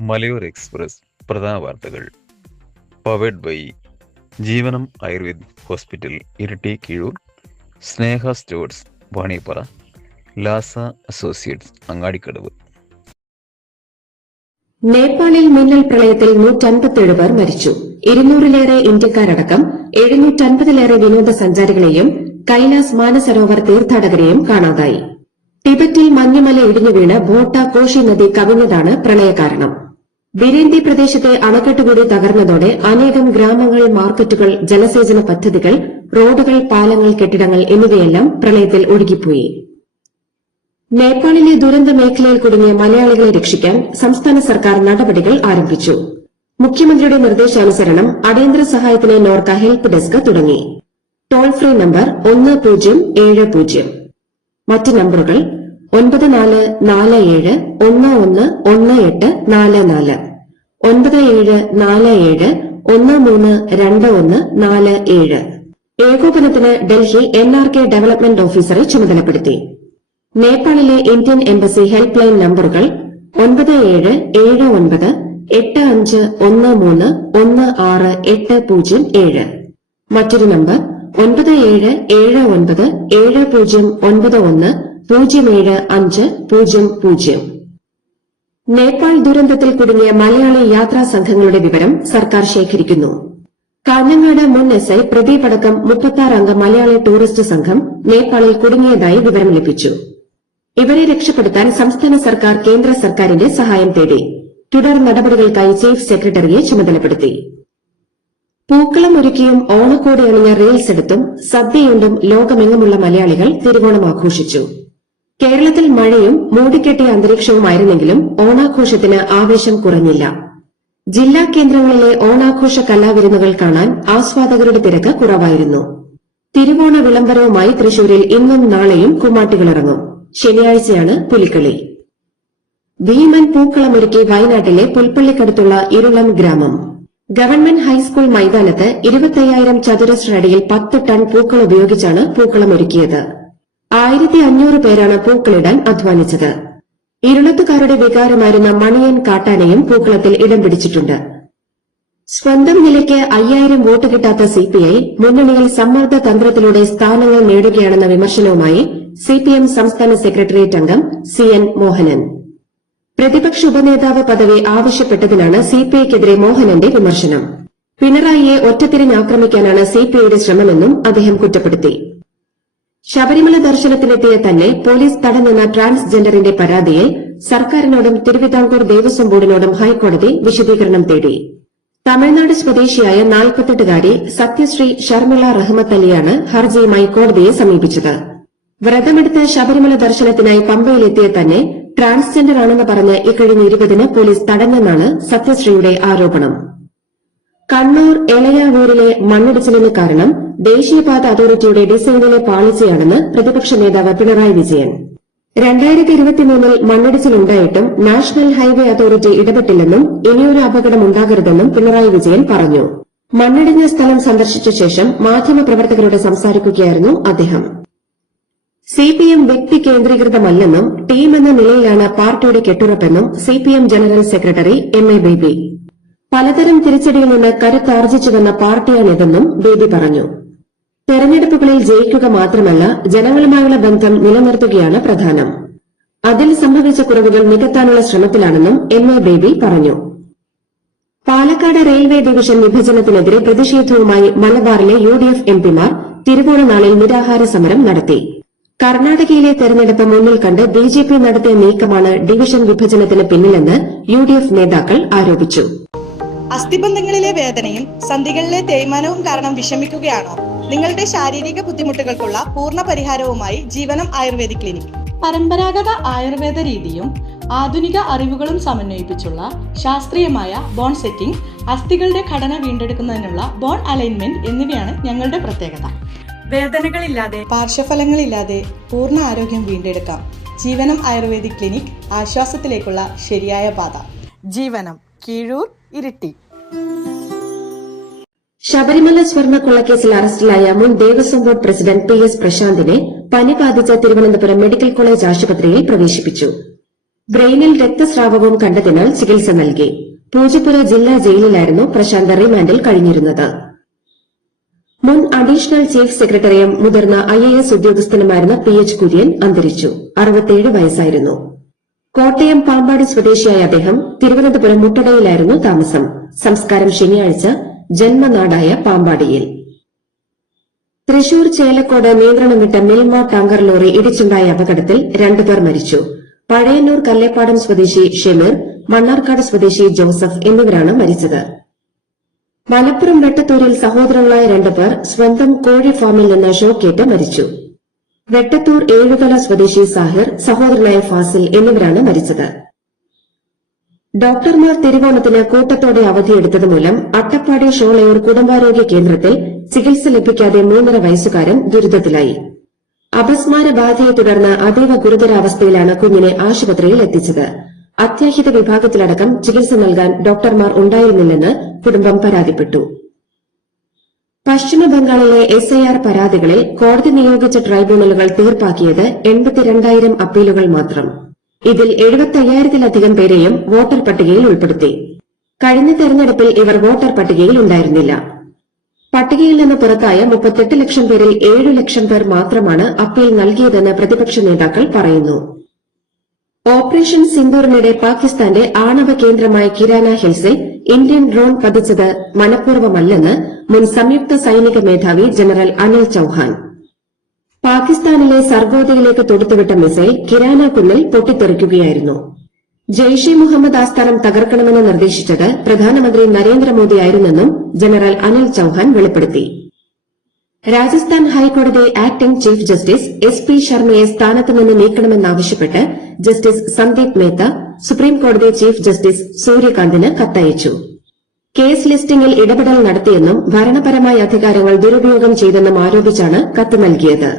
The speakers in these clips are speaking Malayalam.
മലയോര എക്സ്പ്രസ് പ്രധാന വാർത്തകൾ powered by Jeevanam Ayurved hospital Iritty Keezhur, Sneha stores Vaniyappara, Lasa associates Angadikadavu. നേപ്പാളിൽ മിന്നൽ പ്രളയത്തിൽ 157 പേർ മരിച്ചു. 200-ലേറെ ഇന്ത്യക്കാരടക്കം 750-ലേറെ വിനോദസഞ്ചാരികളെയും കൈലാസ് മാനസരോവർ തീർത്ഥാടകരെയും കാണാതായി. ടിബറ്റിൽ മഞ്ഞുമല ഇടിഞ്ഞുവീണ് ഭോട്ട കോഷി നദി കവിഞ്ഞതാണ് പ്രളയകാരണം. ബിരേന്തി പ്രദേശത്തെ അണക്കെട്ടുകൂടി തകർന്നതോടെ അനേകം ഗ്രാമങ്ങൾ, മാർക്കറ്റുകൾ, ജലസേചന പദ്ധതികൾ, റോഡുകൾ, പാലങ്ങൾ, കെട്ടിടങ്ങൾ എന്നിവയെല്ലാം പ്രളയത്തിൽ ഒഴുകിപ്പോയി. നേപ്പാളിലെ ദുരന്ത മേഖലയിൽ കുടുങ്ങിയ മലയാളികളെ രക്ഷിക്കാൻ സംസ്ഥാന സർക്കാർ നടപടികൾ ആരംഭിച്ചു. മുഖ്യമന്ത്രിയുടെ നിർദ്ദേശാനുസരണം അടിയന്തര സഹായത്തിന് നോർക്ക ഹെൽപ്പ് ഡെസ്ക് തുടങ്ങി. Toll free number 1070. മറ്റ് നമ്പറുകൾ 9447 111844, 9747 132147. ഏകോപനത്തിന് ഡൽഹി NRK ഡെവലപ്മെന്റ് ഓഫീസറെ ചുമതലപ്പെടുത്തി. നേപ്പാളിലെ ഇന്ത്യൻ എംബസി ഹെൽപ്പ് ലൈൻ നമ്പറുകൾ 9778131680. മറ്റൊരു നമ്പർ 977090910750. നേപ്പാൾ ദുരന്തത്തിൽ കുടുങ്ങിയ മലയാളി യാത്രാ സംഘങ്ങളുടെ വിവരം സർക്കാർ ശേഖരിക്കുന്നു. കാഞ്ഞങ്ങാട് മുൻ SI പ്രദീപ് അടക്കം 36 അംഗ മലയാളി ടൂറിസ്റ്റ് സംഘം നേപ്പാളിൽ കുടുങ്ങിയതായി വിവരം ലഭിച്ചു. ഇവരെ രക്ഷപ്പെടുത്താൻ സംസ്ഥാന സർക്കാർ കേന്ദ്ര സർക്കാരിന്റെ സഹായം തേടി. തുടർ നടപടികൾക്കായി ചീഫ് സെക്രട്ടറിയെ ചുമതലപ്പെടുത്തി. പൂക്കളം ഒരുക്കിയും ഓണക്കോടി അണിഞ്ഞ റീൽസ് എടുത്തും സദ്യയുണ്ടും ലോകമെങ്ങുമുള്ള മലയാളികൾ തിരുവോണം ആഘോഷിച്ചു. കേരളത്തിൽ മഴയും മൂടിക്കെട്ടിയ അന്തരീക്ഷവുമായിരുന്നെങ്കിലും ഓണാഘോഷത്തിന് ആവേശം കുറഞ്ഞില്ല. ജില്ലാ കേന്ദ്രങ്ങളിലെ ഓണാഘോഷ കലാവിരുന്നുകൾ കാണാൻ ആസ്വാദകരുടെ തിരക്ക് കുറവായിരുന്നു. തിരുവോണ വിളംബരവുമായി തൃശൂരിൽ ഇന്നും നാളെയും കുമ്മാട്ടികളിറങ്ങും. ശനിയാഴ്ചയാണ് പുലിക്കളി. ഭീമൻ പൂക്കളമൊരുക്കി വയനാട്ടിലെ പുൽപ്പള്ളിക്കടുത്തുള്ള ഇരുളം ഗ്രാമം. ഗവൺമെന്റ് ഹൈസ്കൂൾ മൈതാനത്ത് 25,000 ചതുരശ്ര അടിയിൽ 10 ടൺ പൂക്കൾ ഉപയോഗിച്ചാണ് പൂക്കളമൊരുക്കിയത്. 1500 പേരാണ് പൂക്കളിടാൻ അധ്വാനിച്ചത്. ഇരുളത്തുകാരുടെ വികാരമായിരുന്ന മണിയൻ കാട്ടാനയും പൂക്കളത്തിൽ ഇടം പിടിച്ചിട്ടുണ്ട്. സ്വന്തം നിലയ്ക്ക് 5000 വോട്ട് കിട്ടാത്ത CPI മുന്നണിയിൽ സമ്മർദ്ദ തന്ത്രത്തിലൂടെ സ്ഥാനങ്ങൾ നേടുകയാണെന്ന വിമർശനവുമായി CPM സംസ്ഥാന സെക്രട്ടേറിയറ്റ് അംഗം CN മോഹനൻ. പ്രതിപക്ഷ ഉപനേതാവ് പദവി ആവശ്യപ്പെട്ടതിനാണ് CPIക്കെതിരെ മോഹനന്റെ വിമർശനം. പിണറായിയെ ഒറ്റത്തിരിഞ്ഞാക്രമിക്കാനാണ് CPIയുടെ ശ്രമമെന്നും അദ്ദേഹം കുറ്റപ്പെടുത്തി. ശബരിമല ദർശനത്തിനെത്തിയ തന്നെ പോലീസ് തടഞ്ഞെന്ന ട്രാൻസ്ജെൻഡറിന്റെ പരാതിയിൽ സർക്കാരിനോടും തിരുവിതാംകൂർ ദേവസ്വം ബോർഡിനോടും ഹൈക്കോടതി വിശദീകരണം തേടി. തമിഴ്നാട് സ്വദേശിയായ 48-കാരി സത്യശ്രീ ഷർമിള റഹ്മത്ത് അലിയാണ് ഹർജിയുമായി കോടതിയെ സമീപിച്ചത്. വ്രതമെടുത്ത് ശബരിമല ദർശനത്തിനായി പമ്പയിലെത്തിയ തന്നെ ട്രാൻസ്ജെൻഡർ ആണെന്ന് പറഞ്ഞ് ഇക്കഴിഞ്ഞ 20-ന് പോലീസ് തടഞ്ഞെന്നാണ് സത്യശ്രീയുടെ ആരോപണം. കണ്ണൂർ എളയാവൂരിലെ മണ്ണിടിച്ചിലിന് കാരണം ദേശീയപാത അതോറിറ്റിയുടെ ഡിസൈനിലെ പാളിച്ചയാണെന്ന് പ്രതിപക്ഷ നേതാവ് പിണറായി വിജയൻ. 2023-ൽ മണ്ണിടിച്ചിലുണ്ടായിട്ടും നാഷണൽ ഹൈവേ അതോറിറ്റി ഇടപെട്ടില്ലെന്നും ഇനിയൊരു അപകടമുണ്ടാകരുതെന്നും പിണറായി വിജയൻ പറഞ്ഞു. മണ്ണിടിഞ്ഞ സ്ഥലം സന്ദർശിച്ച ശേഷം മാധ്യമപ്രവർത്തകരോട് സംസാരിക്കുകയായിരുന്നു അദ്ദേഹം. CPM വ്യക്തി കേന്ദ്രീകൃതമല്ലെന്നും ടീമെന്ന നിലയിലാണ് പാർട്ടിയുടെ കെട്ടുറപ്പെന്നും CPM general secretary MA baby. പലതരം തിരിച്ചടിയിൽ നിന്ന് കരുത്താർജിച്ചുവെന്ന പാർട്ടിയാണിതെന്നും ബേബി പറഞ്ഞു. തെരഞ്ഞെടുപ്പുകളിൽ ജയിക്കുക മാത്രമല്ല, ജനങ്ങളുമായുള്ള ബന്ധം നിലനിർത്തുകയാണ് പ്രധാനം. അതിൽ സംഭവിച്ച കുറവുകൾ നികത്താനുള്ള ശ്രമത്തിലാണെന്നും MA ബേബി പറഞ്ഞു. പാലക്കാട് റെയിൽവേ ഡിവിഷൻ വിഭജനത്തിനെതിരെ പ്രതിഷേധവുമായി മലബാറിലെ UDF MPമാർ തിരുവോണനാളിൽ നിരാഹാര സമരം നടത്തി. കർണാടകയിലെ തെരഞ്ഞെടുപ്പ് മുന്നിൽ കണ്ട് BJP നടത്തിയ നീക്കമാണ് ഡിവിഷൻ വിഭജനത്തിന് പിന്നിലെന്ന് UDF നേതാക്കൾ ആരോപിച്ചു. അസ്ഥിബന്ധങ്ങളിലെ വേദനയും സന്ധികളിലെ തേയ്മാനവും കാരണം വിഷമിക്കുകയാണോ? നിങ്ങളുടെ ശാരീരിക ബുദ്ധിമുട്ടുകൾക്കുള്ള പൂർണ്ണ പരിഹാരവുമായി ജീവനം ആയുർവേദിക് ക്ലിനിക്. പരമ്പരാഗത ആയുർവേദ രീതിയും ആധുനിക അറിവുകളും സമന്വയിപ്പിച്ചുള്ള ശാസ്ത്രീയമായ ബോൺ സെറ്റിംഗ്, അസ്ഥികളുടെ ഘടന വീണ്ടെടുക്കുന്നതിനുള്ള ബോൺ അലൈൻമെന്റ് എന്നിവയാണ് ഞങ്ങളുടെ പ്രത്യേകത. വേദനകളില്ലാതെ, പാർശ്വഫലങ്ങളില്ലാതെ പൂർണ്ണ ആരോഗ്യം വീണ്ടെടുക്കാം. ജീവനം ആയുർവേദിക് ക്ലിനിക്, ആശ്വാസത്തിലേക്കുള്ള ശരിയായ പാത. ജീവനം, കീഴൂർ, ഇരിട്ടി. ശബരിമല സ്വർണ്ണക്കൊള്ളക്കേസിൽ അറസ്റ്റിലായ മുൻ ദേവസ്വം ബോർഡ് പ്രസിഡന്റ് PS പ്രശാന്തിനെ പനി ബാധിച്ച തിരുവനന്തപുരം മെഡിക്കൽ കോളേജ് ആശുപത്രിയിൽ പ്രവേശിപ്പിച്ചു. ബ്രെയിനിൽ രക്തസ്രാവവും കണ്ടതിനാൽ ചികിത്സ നൽകി. പൂജപ്പുര ജില്ലാ ജയിലിലായിരുന്നു പ്രശാന്ത് റിമാൻഡിൽ കഴിഞ്ഞിരുന്നത്. മുൻ അഡീഷണൽ ചീഫ് സെക്രട്ടറിയും മുതിർന്ന IAS ഉദ്യോഗസ്ഥനുമായിരുന്ന PH കുര്യൻ അന്തരിച്ചു. 67 വയസ്സായിരുന്നു. കോട്ടയം പാമ്പാടി സ്വദേശിയായ അദ്ദേഹം തിരുവനന്തപുരം മുട്ടടയിലായിരുന്നു താമസം. സംസ്കാരം ശനിയാഴ്ച ജന്മനാടായ പാമ്പാടിയിൽ. തൃശൂർ ചേലക്കോട് നിയന്ത്രണം വിട്ട മിൽമ ടാങ്കർ ലോറി ഇടിച്ചുണ്ടായ അപകടത്തിൽ 2 പേർ മരിച്ചു. പഴയന്നൂർ കല്ലേപ്പാടം സ്വദേശി ഷെമീർ, മണ്ണാർക്കാട് സ്വദേശി ജോസഫ് എന്നിവരാണ് മരിച്ചത്. മലപ്പുറം വെട്ടത്തൂരിൽ സഹോദരങ്ങളായ 2 പേർ സ്വന്തം കോഴി ഫാമിൽ നിന്ന് ഷോക്കേറ്റ് മരിച്ചു. വെട്ടത്തൂർ ഏഴുതല സ്വദേശി സാഹിർ, സഹോദരനായ ഫാസിൽ എന്നിവരാണ് മരിച്ചത്. ഡോക്ടർമാർ തിരുവോണത്തിന് കൂട്ടത്തോടെ അവധിയെടുത്തത് മൂലം അട്ടപ്പാടി ഷോളയൂർ കുടുംബാരോഗ്യ കേന്ദ്രത്തിൽ ചികിത്സ ലഭിക്കാതെ 3.5 വയസ്സുകാരൻ ദുരിതത്തിലായി. അപസ്മാര ബാധയെ തുടർന്ന് അതീവ ഗുരുതരാവസ്ഥയിലാണ് കുഞ്ഞിനെ ആശുപത്രിയിൽ എത്തിച്ചത്. അത്യാഹിത വിഭാഗത്തിലടക്കം ചികിത്സ നൽകാൻ ഡോക്ടർമാർ ഉണ്ടായിരുന്നില്ലെന്ന് കുടുംബം പരാതിപ്പെട്ടു. പശ്ചിമബംഗാളിലെ SIR പരാതികളിൽ കോടതി നിയോഗിച്ച ട്രൈബ്യൂണലുകൾ തീർപ്പാക്കിയത് 82,000 അപ്പീലുകൾ മാത്രം. ഇതിൽ 75,000-ലധികം പേരെയും വോട്ടർ പട്ടികയിൽ ഉൾപ്പെടുത്തി. കഴിഞ്ഞ തെരഞ്ഞെടുപ്പിൽ ഇവർ വോട്ടർ പട്ടികയിൽ ഉണ്ടായിരുന്നില്ല. പട്ടികയിൽ നിന്ന് പുറത്തായ 38 ലക്ഷം പേരിൽ 7 ലക്ഷം പേർ മാത്രമാണ് അപ്പീൽ നൽകിയതെന്ന് പ്രതിപക്ഷ നേതാക്കൾ പറയുന്നു. ഓപ്പറേഷൻ സിന്ദൂറിനിടെ പാകിസ്ഥാന്റെ ആണവ കേന്ദ്രമായ കിരാന ഹിൽസിൽ ഇന്ത്യൻ ഡ്രോൺ പതിച്ചത് മനഃപൂർവ്വമല്ലെന്ന് മുൻ സംയുക്ത സൈനിക മേധാവി ജനറൽ അനിൽ ചൌഹാൻ. പാകിസ്ഥാനിലെ സർഗോദയിലേക്ക് തൊടുത്തുവിട്ട മിസൈൽ കിരാന കുന്നിൽ പൊട്ടിത്തെറിക്കുകയായിരുന്നു. ജെയ്ഷെ മുഹമ്മദ് ആസ്ഥാനം തകർക്കണമെന്ന് നിർദ്ദേശിച്ചത് പ്രധാനമന്ത്രി നരേന്ദ്രമോദിയായിരുന്നെന്നും ജനറൽ അനിൽ ചൌഹാൻ വെളിപ്പെടുത്തി. രാജസ്ഥാൻ ഹൈക്കോടതി ആക്ടിംഗ് ചീഫ് ജസ്റ്റിസ് SP ശർമ്മയെ സ്ഥാനത്ത് നിന്ന് നീക്കണമെന്നാവശ്യപ്പെട്ട് ജസ്റ്റിസ് സന്ദീപ് മേത്ത സുപ്രീംകോടതി ചീഫ് ജസ്റ്റിസ് സൂര്യകാന്തിന് കത്തയച്ചു. കേസ് ലിസ്റ്റിംഗിൽ ഇടപെടൽ നടത്തിയെന്നും ഭരണപരമായ അധികാരങ്ങൾ ദുരുപയോഗം ചെയ്തെന്നും ആരോപിച്ചാണ് കത്ത് നൽകിയത്.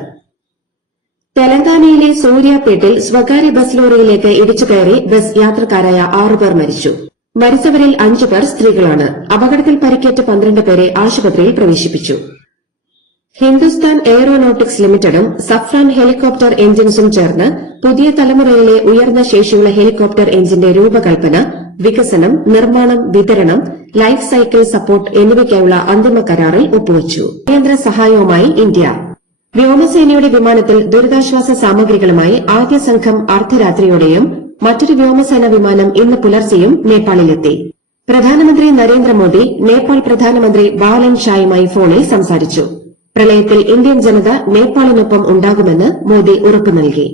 തെലങ്കാനയിലെ സൂര്യാപേട്ടിൽ സ്വകാര്യ ബസ് ലോറിയിലേക്ക് ഇടിച്ചുകയറി ബസ് യാത്രക്കാരായ 6 പേർ മരിച്ചു. മരിച്ചവരിൽ 5 പേർ സ്ത്രീകളാണ്. അപകടത്തിൽ പരിക്കേറ്റ 12 പേരെ ആശുപത്രിയിൽ പ്രവേശിപ്പിച്ചു. ഹിന്ദുസ്ഥാൻ എയ്റോനോട്ടിക്സ് ലിമിറ്റഡും സഫ്രാൻ ഹെലികോപ്റ്റർ എഞ്ചിൻസും ചേർന്ന് പുതിയ തലമുറയിലെ ഉയർന്ന ശേഷിയുള്ള ഹെലികോപ്റ്റർ എഞ്ചിന്റെ രൂപകൽപ്പന, വികസനം, നിർമ്മാണം, വിതരണം, ലൈഫ് സൈക്കിൾ സപ്പോർട്ട് എന്നിവയ്ക്കായുള്ള അന്തിമ കരാറിൽ ഒപ്പുവച്ചു. കേന്ദ്ര സഹായവുമായി ഇന്ത്യ. വ്യോമസേനയുടെ വിമാനത്തിൽ ദുരിതാശ്വാസ സാമഗ്രികളുമായി ആദ്യ സംഘം അർദ്ധരാത്രിയോടെയും മറ്റൊരു വ്യോമസേന വിമാനം ഇന്ന് പുലർച്ചെയും നേപ്പാളിലെത്തി. പ്രധാനമന്ത്രി നരേന്ദ്രമോദി നേപ്പാൾ പ്രധാനമന്ത്രി ബാലൻ ഷായുമായി ഫോണിൽ സംസാരിച്ചു. പ്രളയത്തിൽ ഇന്ത്യൻ ജനത നേപ്പാളിനൊപ്പം ഉണ്ടാകുമെന്ന് മോദി ഉറപ്പു നൽകി.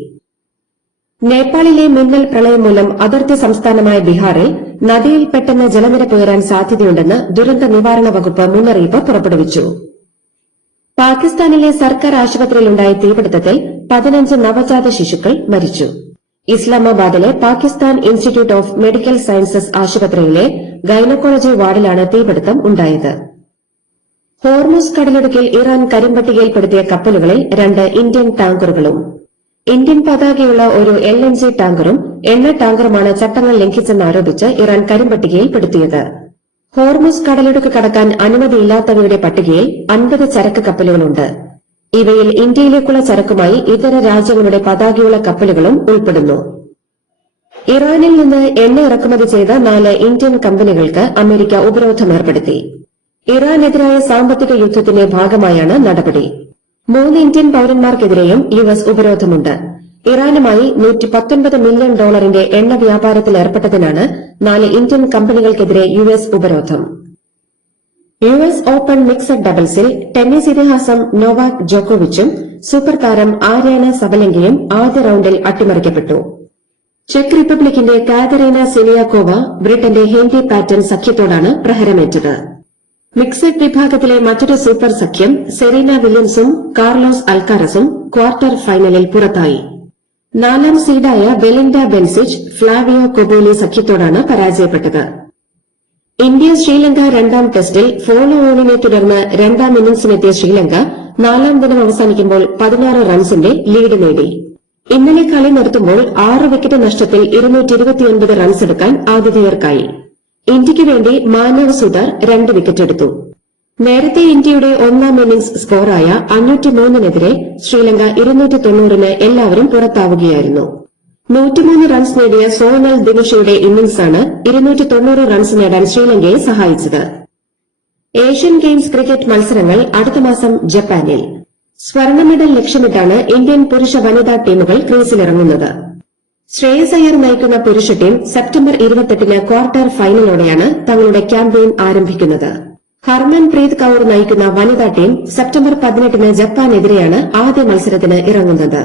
നേപ്പാളിലെ മിന്നൽ പ്രളയം മൂലം അതിർത്തി സംസ്ഥാനമായ ബീഹാറിൽ നദിയിൽ പെട്ടെന്ന് ജലനിരപ്പ് ഉയരാൻ സാധ്യതയുണ്ടെന്ന് ദുരന്ത നിവാരണ വകുപ്പ് മുന്നറിയിപ്പ് പുറപ്പെടുവിച്ചു. പാകിസ്ഥാനിലെ സർക്കാർ ആശുപത്രിയിലുണ്ടായ തീപിടുത്തത്തിൽ 15 നവജാത ശിശുക്കൾ മരിച്ചു. ഇസ്ലാമാബാദിലെ Pakistan institute of medical sciences ആശുപത്രിയിലെ ഗൈനക്കോളജി വാർഡിലാണ് തീപിടുത്തം ഉണ്ടായത്. ഹോർമുസ് കടലിടുക്കിൽ ഇറാൻ കരിമ്പട്ടികയിൽപ്പെടുത്തിയ കപ്പലുകളിൽ 2 ഇന്ത്യൻ ടാങ്കറുകളും ഇന്ത്യൻ പതാകയുള്ള ഒരു LNG ടാങ്കറും എണ്ണ ടാങ്കറുമാണ് ചട്ടങ്ങൾ ലംഘിച്ചെന്നാരോപിച്ച് ഇറാൻ കരിമ്പട്ടികയിൽപ്പെടുത്തിയത്. ഹോർമുസ് കടലിടുക്ക് കടക്കാൻ അനുമതിയില്ലാത്തവയുടെ പട്ടികയിൽ 50 ചരക്ക് കപ്പലുകളുണ്ട്. ഇവയിൽ ഇന്ത്യയിലേക്കുള്ള ചരക്കുമായി ഇതര രാജ്യങ്ങളുടെ പതാകയുള്ള കപ്പലുകളും ഉൾപ്പെടുന്നു. ഇറാനിൽ നിന്ന് എണ്ണ ഇറക്കുമതി ചെയ്ത 4 ഇന്ത്യൻ കമ്പനികൾക്ക് അമേരിക്ക ഉപരോധം ഏർപ്പെടുത്തി. ഇറാനെതിരായ സാമ്പത്തിക യുദ്ധത്തിന്റെ ഭാഗമായാണ് നടപടി. 3 ഇന്ത്യൻ പൌരന്മാർക്കെതിരെയും US ഉപരോധമുണ്ട്. ഇറാനുമായി $119 മില്യൺ എണ്ണ വ്യാപാരത്തിൽ ഏർപ്പെട്ടതിനാണ് 4 ഇന്ത്യൻ കമ്പനികൾക്കെതിരെ US ഉപരോധം. US ഓപ്പൺ മിക്സഡ് ഡബിൾസിൽ ടെന്നീസ് ഇതിഹാസം നൊവാക് ജോക്കോവിച്ചും സൂപ്പർ താരം ആര്യാന സബലങ്കയും ആദ്യ റൌണ്ടിൽ അട്ടിമറിക്കപ്പെട്ടു. ചെക്ക് റിപ്പബ്ലിക്കിന്റെ കാതറീന സിനിയാക്കോവ ബ്രിട്ടന്റെ ഹെൻറി പാറ്റൺ സഖ്യത്തോടാണ് പ്രഹരമേറ്റത്. മിക്സഡ് വിഭാഗത്തിലെ മറ്റൊരു സൂപ്പർ സഖ്യം സെറീന വില്യംസും കാർലോസ് അൽക്കാരസും ക്വാർട്ടർ ഫൈനലിൽ പുറത്തായി. 4ാം സീഡായ ബെലിൻഡ ബെൻസിച്ച് ഫ്ലാവിയോ കൊബോലി സഖ്യത്തോടാണ് പരാജയപ്പെട്ടത്. ഇന്ത്യ ശ്രീലങ്ക 2ാം ടെസ്റ്റിൽ ഫോളോ ഓണിനെ തുടർന്ന് 2ാം ഇന്നിംഗ്സിനെത്തിയ ശ്രീലങ്ക 4ാം ദിനം അവസാനിക്കുമ്പോൾ 16 റൺസിന്റെ ലീഡ് നേടി. ഇന്നലെ കളി നിർത്തുമ്പോൾ 6 വിക്കറ്റ് നഷ്ടത്തിൽ 229 റൺസെടുക്കാൻ ആതിഥേയർക്കായി. ഇന്ത്യയ്ക്ക് വേണ്ടി മാനവ് സുതാർ 2 വിക്കറ്റെടുത്തു. നേരത്തെ ഇന്ത്യയുടെ 1ാം ഇന്നിംഗ്സ് സ്കോറായ 503-നെതിരെ ശ്രീലങ്ക 290-ന് എല്ലാവരും പുറത്താവുകയായിരുന്നു. 103 റൺസ് നേടിയ സോനൽ ദിനുഷയുടെ ഇന്നിംഗ്സാണ് 290 റൺസ് നേടാൻ ശ്രീലങ്കയെ സഹായിച്ചത്. ഏഷ്യൻ ഗെയിംസ് ക്രിക്കറ്റ് മത്സരങ്ങൾ അടുത്ത മാസം ജപ്പാനിൽ. സ്വർണ്ണ മെഡൽ ലക്ഷ്യമിട്ടാണ് ഇന്ത്യൻ പുരുഷ വനിതാ ടീമുകൾ ക്രീസിലിറങ്ങുന്നത്. ശ്രേയസ് അയ്യർ നയിക്കുന്ന പുരുഷ ടീം സെപ്റ്റംബർ 28-ന് ക്വാർട്ടർ ഫൈനലോടെയാണ് തങ്ങളുടെ ക്യാമ്പയിൻ ആരംഭിക്കുന്നത്. ഹർമൻപ്രീത് കൌർ നയിക്കുന്ന വനിതാ ടീം സെപ്റ്റംബർ 18-ന് ജപ്പാനെതിരെയാണ് ആദ്യ മത്സരത്തിന് ഇറങ്ങുന്നത്.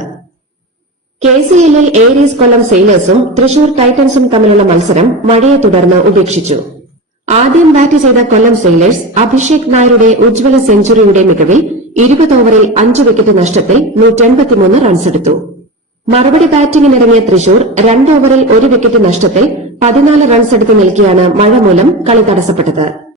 KCLൽ ഏരീസ് കൊല്ലം സെയിലേഴ്സും തൃശൂർ ടൈറ്റൻസും തമ്മിലുള്ള മത്സരം മഴയെ തുടർന്ന് ഉപേക്ഷിച്ചു. ആദ്യം ബാറ്റ് ചെയ്ത കൊല്ലം സെയിലേഴ്സ് അഭിഷേക് നായരുടെ ഉജ്ജ്വല സെഞ്ചുറിയുടെ മികവിൽ 20 ഓവറിൽ 5 വിക്കറ്റ് നഷ്ടത്തിൽ 183 റൺസെടുത്തു. മറുപടി ബാറ്റിംഗിനിറങ്ങിയ തൃശൂർ 2 ഓവറിൽ 1 വിക്കറ്റ് നഷ്ടത്തിൽ 14 റൺസെടുത്ത് നിൽക്കെയാണ് മഴ മൂലം കളി തടസ്സപ്പെട്ടത്.